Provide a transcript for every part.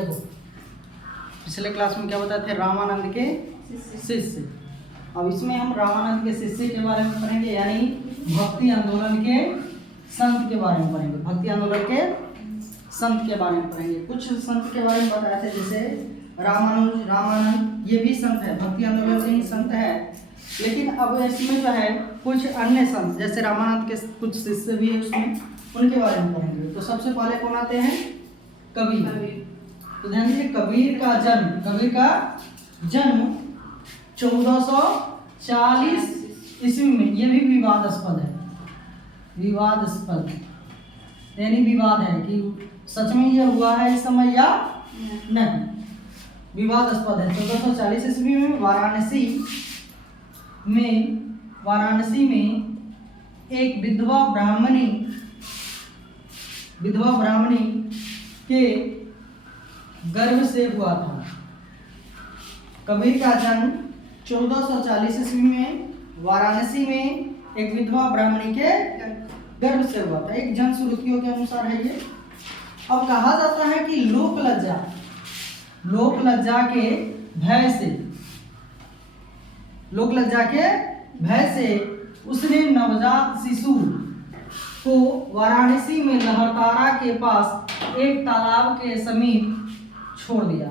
देखो पिछले क्लास में क्या बताए थे, रामानंद के शिष्य। अब इसमें हम रामानंद के शिष्य के बारे में पढ़ेंगे, यानी भक्ति आंदोलन के संत के बारे में पढ़ेंगे। भक्ति आंदोलन के संत के बारे में पढ़ेंगे। कुछ संत के बारे में बताए थे, जैसे रामानंद ये भी संत है, भक्ति आंदोलन से ही संत है। लेकिन अब इसमें जो है कुछ अन्य संत, जैसे रामानंद के कुछ शिष्य भी है उसमें, उनके बारे में पढ़ेंगे। तो सबसे पहले कौन आते हैं? कबीर। तो ध्यान दीजिए, कबीर का जन्म 1440 ईस्वी में, ये भी विवादास्पद है। विवादास्पद यानी विवाद है कि सच में ये हुआ है इस समय या नहीं, विवादास्पद है। 1440 ईस्वी में वाराणसी में एक विधवा ब्राह्मणी के गर्भ से हुआ था। कबीर का जन्म 1440 ईस्वी में वाराणसी में एक विधवा ब्राह्मणी के गर्भ से हुआ था। एक जनश्रुतियों के अनुसार है ये। अब कहा जाता है कि लोक लज्जा के भय से उसने नवजात शिशु को वाराणसी में लहरतारा के पास एक तालाब के समीप छोड़ दिया।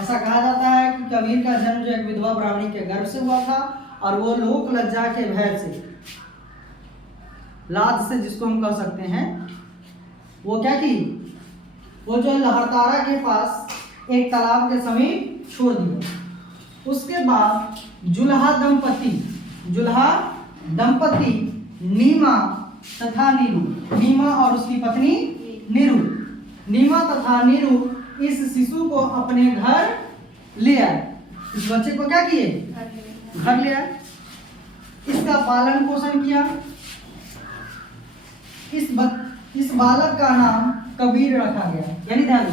ऐसा कहा जाता है कि कबीर का जन्म जो एक विधवा ब्राह्मणी के गर्भ से हुआ था, और वो लोक लज्जा के भय से, लाज से जिसको हम कह सकते हैं, वो क्या की, वो जो लहरतारा के पास एक तालाब के समीप छोड़ दिया। उसके बाद जुल्हा दंपति नीमा तथा नीरू, नीमा और उसकी पत्नी नीमा तथा नीरू इस शिशु को अपने घर ले आए। इस बच्चे को क्या किए? घर ले आए। इसका पालन पोषण किया। इस बालक का नाम कबीर रखा गया। यानी ध्यान दो,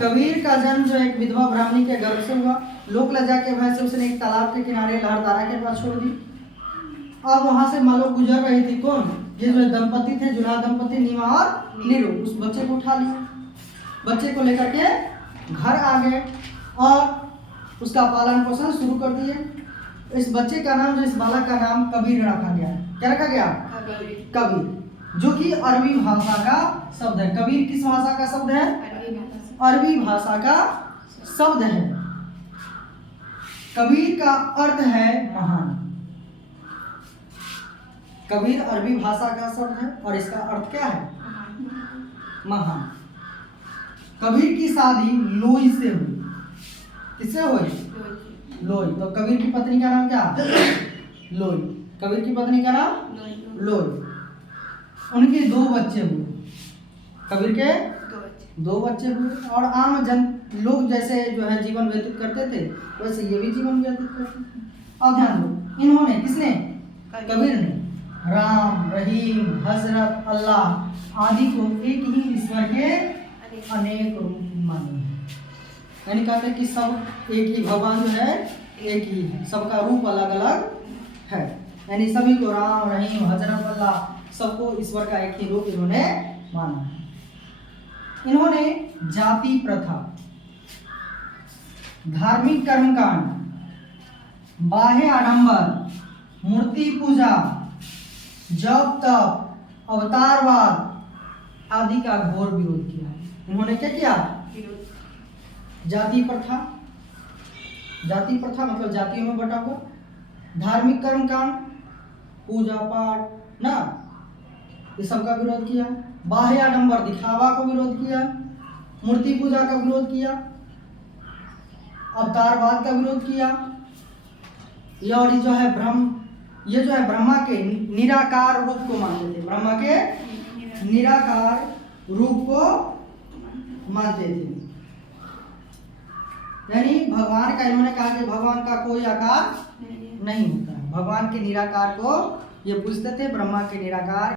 कबीर का जन्म जो एक विधवा ब्राह्मणी के गर्भ से हुआ, लोक लज्जा के भय से उसने एक तालाब के किनारे लहरतारा के पास छोड़ दी। और वहां से मान लो गुजर रही थी कौन, ये जो दंपति थे, जुल्हा दंपति नीमा और नीरू, उस बच्चे को उठा लिया। बच्चे को लेकर के घर आ गए और उसका पालन पोषण शुरू कर दिए। इस बच्चे का नाम, जो इस बालक का नाम कबीर रखा गया। क्या रखा गया? कबीर, जो कि अरबी भाषा का शब्द है। कबीर किस भाषा का शब्द है? अरबी भाषा का शब्द है। कबीर का अर्थ है महान। कबीर अरबी भाषा का शब्द है और इसका अर्थ क्या है? महान। कबीर की शादी लोई से हुई। किससे हुई? लोई। तो कबीर की पत्नी का नाम क्या? लोई। कबीर की पत्नी का नाम लोई। उनके 2 बच्चे हुए। कबीर के 2 बच्चे हुए। और आम जन लोग जैसे जो है जीवन व्यतीत करते थे, वैसे ये भी जीवन व्यतीत करते थे। अब ध्यान दो, इन्होंने, किसने? कबीर ने राम, रहीम, हजरत, अल्लाह आदि को एक ही ईश्वर के अनेक रूप माने। यानी कहते हैं कि सब एक ही भगवान जो है एक ही है, सबका रूप अलग अलग है। यानी सभी को राम, रहीम, हजरत, अल्लाह सबको ईश्वर का एक ही रूप इन्होंने माना है। इन्होंने जाति प्रथा, धार्मिक कर्मकांड, बाह्य आडंबर, मूर्ति पूजा, जप तप, अवतारवाद आदि का घोर विरोध किया। इन्होंने क्या किया? जाति प्रथा मतलब जातियों में बटा हुआ। धार्मिक कर्मकांड, पूजा पाठ ना, ये सबका विरोध किया। बाह्य आडंबर, दिखावा को विरोध किया। मूर्ति पूजा का विरोध किया। अवतारवाद का विरोध किया। और ये जो है ब्रह्मा के निराकार रूप को मानते थे। ब्रह्मा के निराकार रूप को मानते थे। यानी भगवान का, इन्होंने कहा कि भगवान का कोई आकार नहीं होता है। भगवान के निराकार को ये पूछते थे, ब्रह्मा के निराकार